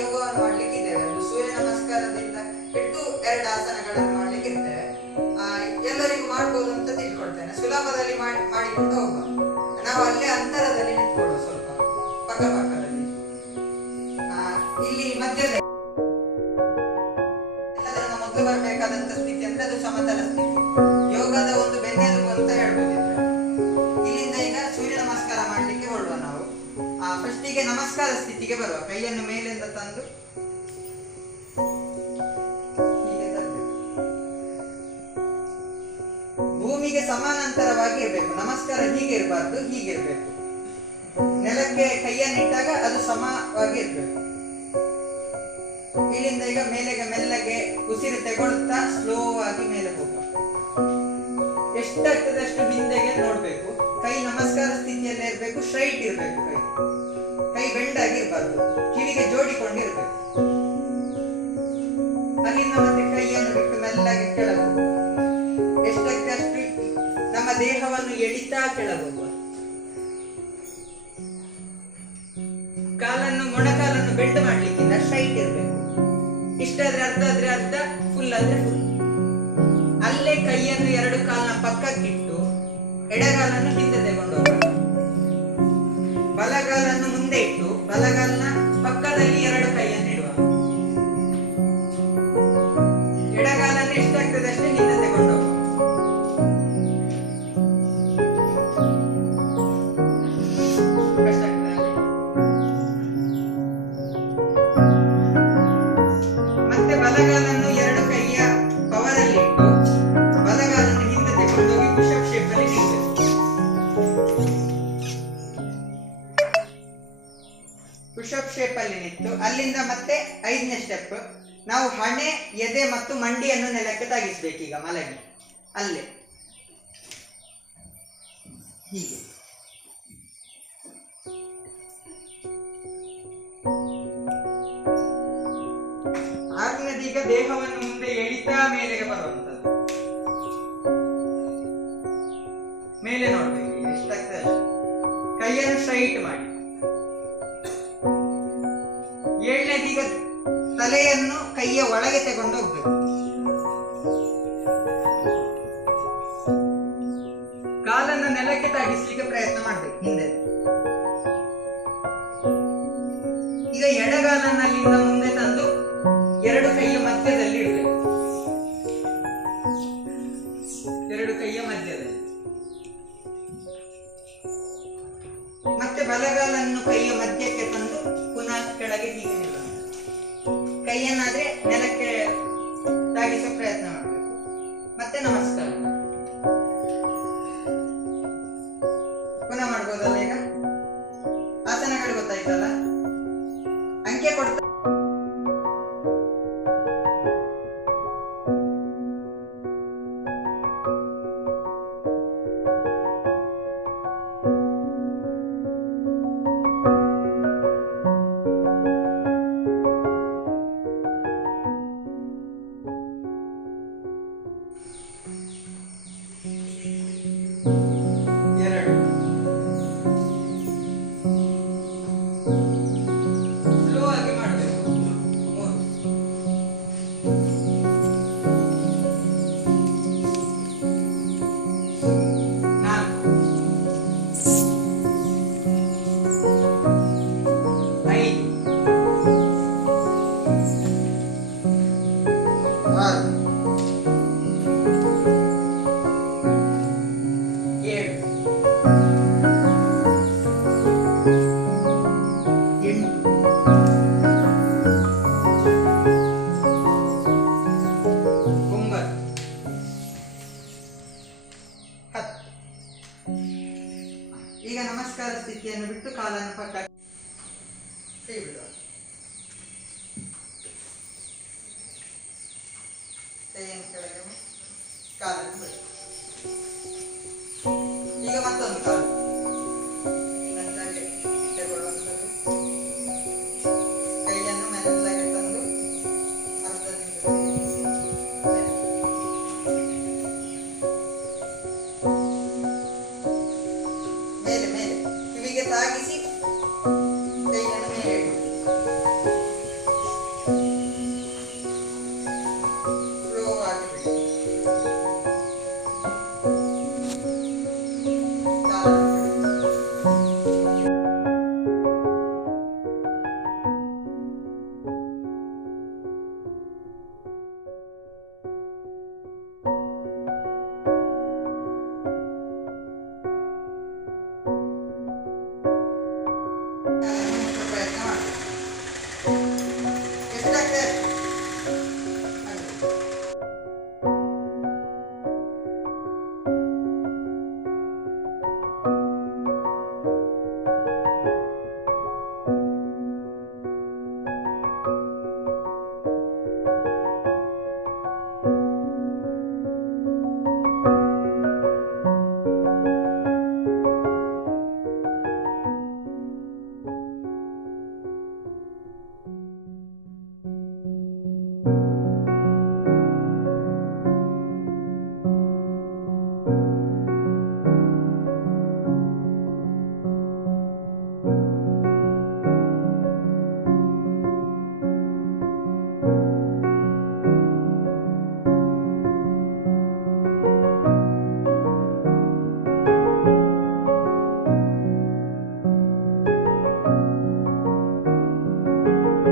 ಯೋಗವನ್ನು ಮಾಡ್ಲಿಕ್ಕಿದ್ದೇವೆ. ಒಂದು ಸೂರ್ಯ ನಮಸ್ಕಾರದಿಂದ ಹಿಡಿದು ಎರಡು ಆಸನಗಳನ್ನು ಆ, ಎಲ್ಲರಿಗೂ ಮಾಡ್ಬೋದು ಅಂತ ತಿಳ್ಕೊಳ್ತೇನೆ. ಸುಲಭದಲ್ಲಿ ಮಾಡಿ, ಮಾಡಿಕೊಂಡು ಹೋಗುವ. ನಾವು ಅಲ್ಲೇ ಅಂತರದಲ್ಲಿ ನಿಂತ್ಕೊಳ್ಳುವ ಸ್ವಲ್ಪ ಪಕ್ಕ ಪಕ್ಕ. ಫಸ್ಟಿಗೆ ನಮಸ್ಕಾರ, ಸ್ಥಿತಿಗೆ ಬರುವ. ಕೈಯನ್ನು ಮೇಲಿಂದ ತಂದು ಹೀಗೆ ಭೂಮಿಗೆ ಸಮಾನಾಂತರವಾಗಿ ಇರಬೇಕು. ನಮಸ್ಕಾರ ಹೀಗೆ ಇರಬಾರ್ದು, ಹೀಗೆ ಇರಬೇಕು. ನೆಲಕ್ಕೆ ಕೈಯನ್ನಿಟ್ಟಾಗ ಅದು ಸಮವಾಗಿ ಇರಬೇಕು. ಇಲ್ಲಿಂದ ಈಗ ಮೇಲೆಗೆ ಮೆಲ್ಲಗೆ ಉಸಿರು ತಗೊಳ್ತಾ ಸ್ಲೋ ಆಗಿ ಮೇಲೆ ಹೋಗುವ. ಎಷ್ಟಾಗ್ತದೆ ಅಷ್ಟು ಹಿಂದೆಗೆ ನೋಡ್ಬೇಕು. ಕೈ ನಮಸ್ಕಾರ ಸ್ಥಿತಿಯಲ್ಲೇ ಇರಬೇಕು, ಸ್ಟ್ರೈಟ್ ಇರಬೇಕು ಕೈ. ಬೆಂಡಾಗಿ ಇರಬಾರ್ದು ಕಿವಿಗೆ ಜೋಡಿಕೊಂಡಿರ್ಬೇಕು ಅಲ್ಲಿಂದ ಮತ್ತೆ ಕೈಯನ್ನು ಬಿಟ್ಟು ಮೆಲ್ಲಾಗಿ ಹೋಗುವ ಅಷ್ಟು ನಮ್ಮ ದೇಹವನ್ನು ಎಳಿತಾ ಕೇಳಬಹುದು ಕಾಲನ್ನು, ಮೊಣಕಾಲನ್ನು ಬೆಂಡ್ ಮಾಡ್ಲಿಕ್ಕಿಲ್ಲ ಸ್ಟ್ರೈಟ್ ಇರಬೇಕು. ಇಷ್ಟಾದ್ರೆ ಅರ್ಧ ಆದ್ರೆ ಅರ್ಧ ಫುಲ್ ಆದ್ರೆ ಫುಲ್ ಅಲ್ಲೇ ಕೈಯನ್ನು ಎರಡು ಕಾಲನ ಪಕ್ಕಕ್ಕಿಟ್ಟು ಎಡಗಾಲನ್ನು ಹಿಂದೆ ತಗೊಂಡು ಹೋಗೋಣ ಬಲಗಾಲ್ನ ಪಕ್ಕದಲ್ಲಿ ಎರಡು ಕೈಯನ್ನು ಇಡುವ. ಎಡಗಾಲನ್ನು ಎಷ್ಟಾಗ್ತದೆ ಅಷ್ಟೇ ತಗೊಂಡು ಎರಡು ಕೈಯ ಪವರಲ್ಲಿ ಇಟ್ಟು, ಬಲಗಾಲನ್ನು ಹಿಂದೆ ಪುಷಪ್ ಶೇಪಲ್ಲಿ ಅಲ್ಲಿ ನಿಲ್ಬೇಕು ಪುಷಪ್ ಶೇಪ್ ಅಲ್ಲಿ ನಿಂತು ಅಲ್ಲಿಂದ ಮತ್ತೆ ಐದನೇ ಸ್ಟೆಪ್ ನಾವು ಹಣೆ ಎದೆ ಮತ್ತು ಮಂಡಿಯನ್ನು ನೆಲಕ್ಕೆ ಈಗ ಮಲಗಿ. ಅಲ್ಲಿ. ಹೀಗೆ. ಆಗ್ನದೀಗ ದೇಹವನ್ನು ಮುಂದೆ ಎಳಿತಾ ಮೇಲೆಗೆ ಬರುವಂತ ಮೇಲೆ ನೋಡ್ಬೇಕು ಎಷ್ಟಾಗ್ತದೆ. ಕೈಯನ್ನು ಸ್ಟ್ರೈಟ್ ಮಾಡಿ. ತಲೆಯನ್ನು ಕೈಯ ಒಳಗೆ ತಗೊಂಡು ಹೋಗ್ಬೇಕು. ಕಾಲನ್ನು ನೆಲಕ್ಕೆ ತಾಗಿಸ್ಲಿಕ್ಕೆ ಪ್ರಯತ್ನ ಮಾಡ್ಬೇಕು ಹಿಂದೆ. ಈಗ ಎಡಗಾಲನ್ನ ಅಲ್ಲಿಂದ ಮುಂದೆ ತಂದು ಎರಡು ಕೈಯ ಮಧ್ಯದಲ್ಲಿ ಇಡಬೇಕು. ಎರಡು ಕೈಯ ಮಧ್ಯದಲ್ಲಿ. ಮತ್ತೆ ಬಲಗಾಲನ್ನು ಕೈಯನ್ನಾದ್ರೆ ನೆಲಕ್ಕೆ ತಾಗಿಸೋ ಪ್ರಯತ್ನ ಮಾಡಬೇಕು. ಮತ್ತೆ ನಮಸ್ಕಾರ. ಪುನಃ ಮಾಡ್ಬೋದಲ್ಲ ಈಗ? ಈಗ ನಮಸ್ಕಾರ ಸ್ಥಿತಿಯನ್ನು ಬಿಟ್ಟು ಕಾಲನ್ನು ಪಕ್ಕ ಕೈ ಬಿಡುವ